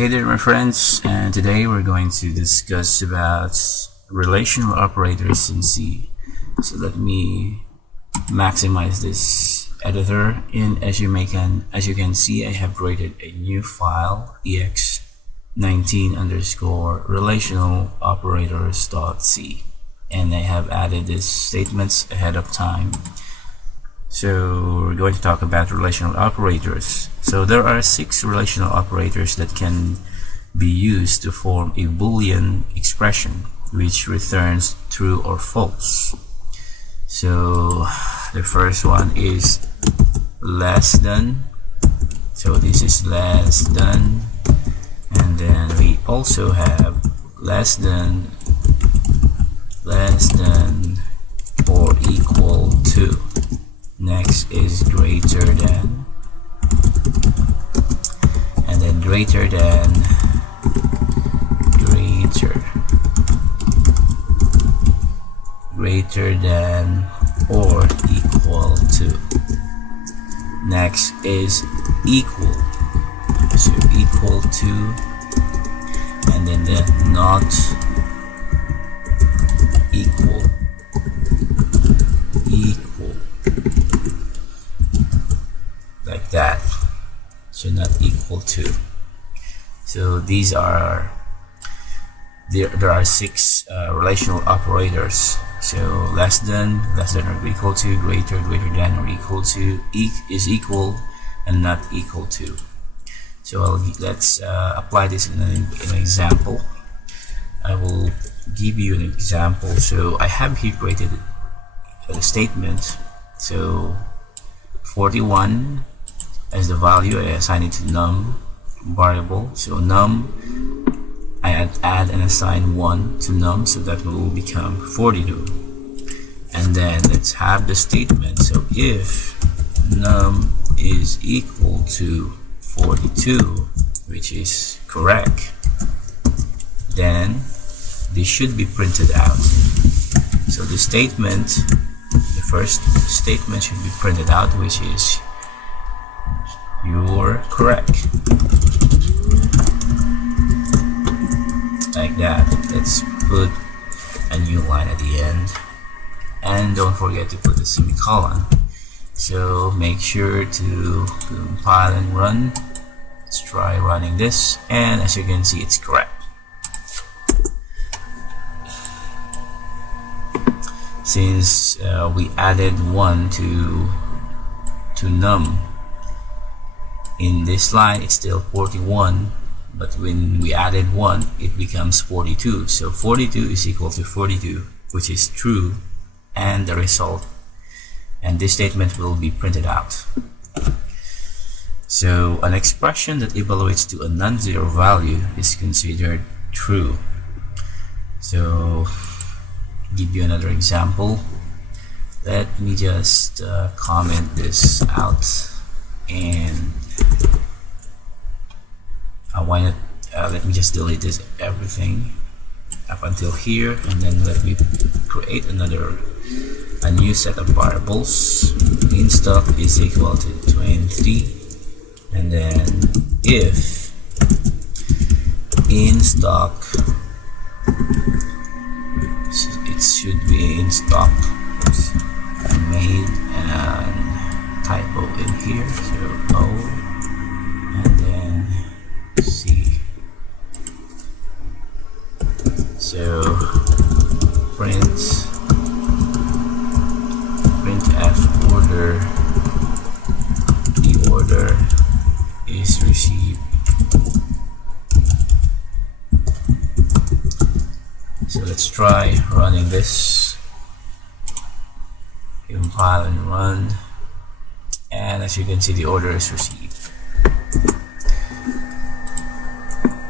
Hey there my friends, and today we're going to discuss about relational operators in C. So let me maximize this editor, and as you can see, I have created a new file, ex19 underscore relational operators.c, and I have added these statements ahead of time. So we're going to talk about relational operators. So there are 6 relational operators that can be used to form a boolean expression which returns true or false. So the first one is less than. So this is less than, and then we also have less than or equal to. Next is greater than, and then greater than, greater than or equal to. Next is equal, so equal to, and then the not equal, like that, so not equal to. So these are there are 6 relational operators. So less than or equal to, greater than or equal to, is equal, and not equal to. So let's apply this in an example. I will give you an example. So I have here created a statement. So 41 as the value, I assign it to num variable. So num, I add and assign 1 to num, so that will become 42. And then let's have the statement. So if num is equal to 42, which is correct, then this should be printed out. So the statement, the first statement should be printed out, which is you're correct, like that. Let's put a new line at the end, and don't forget to put a semicolon. So make sure to compile and run. Let's try running this, and as you can see, it's correct. Since we added 1 to num, in this line it's still 41, but when we added 1, it becomes 42. So 42 is equal to 42, which is true, and the result, and this statement will be printed out. So an expression that evaluates to a non-zero value is considered true. So give you another example. Let me just comment this out, and why not let me just delete this everything up until here, and then let me create a new set of variables. Nonstop is equal to 23, and then if in stock, it should be in stock. Oops, I made a typo in here, so O and then C. So printf order, the order is received. So let's try running this. Compile and run, and as you can see, the order is received.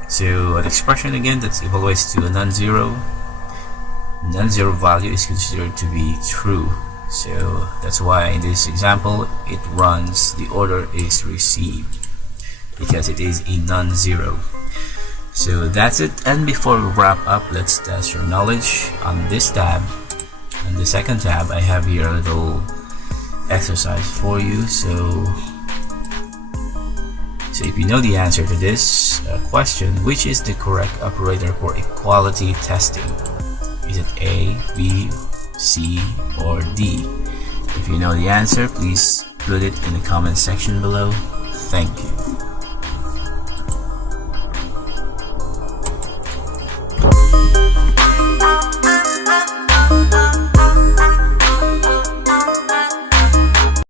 So an expression again that evaluates to a non-zero value is considered to be true. So that's why in this example it runs the order is received, because it is a non-zero. So that's it, and before we wrap up, let's test your knowledge on this tab. On the second tab, I have here a little exercise for you. So if you know the answer to this, question, which is the correct operator for equality testing? Is it A, B, C, or D? If you know the answer, please put it in the comment section below. Thank you.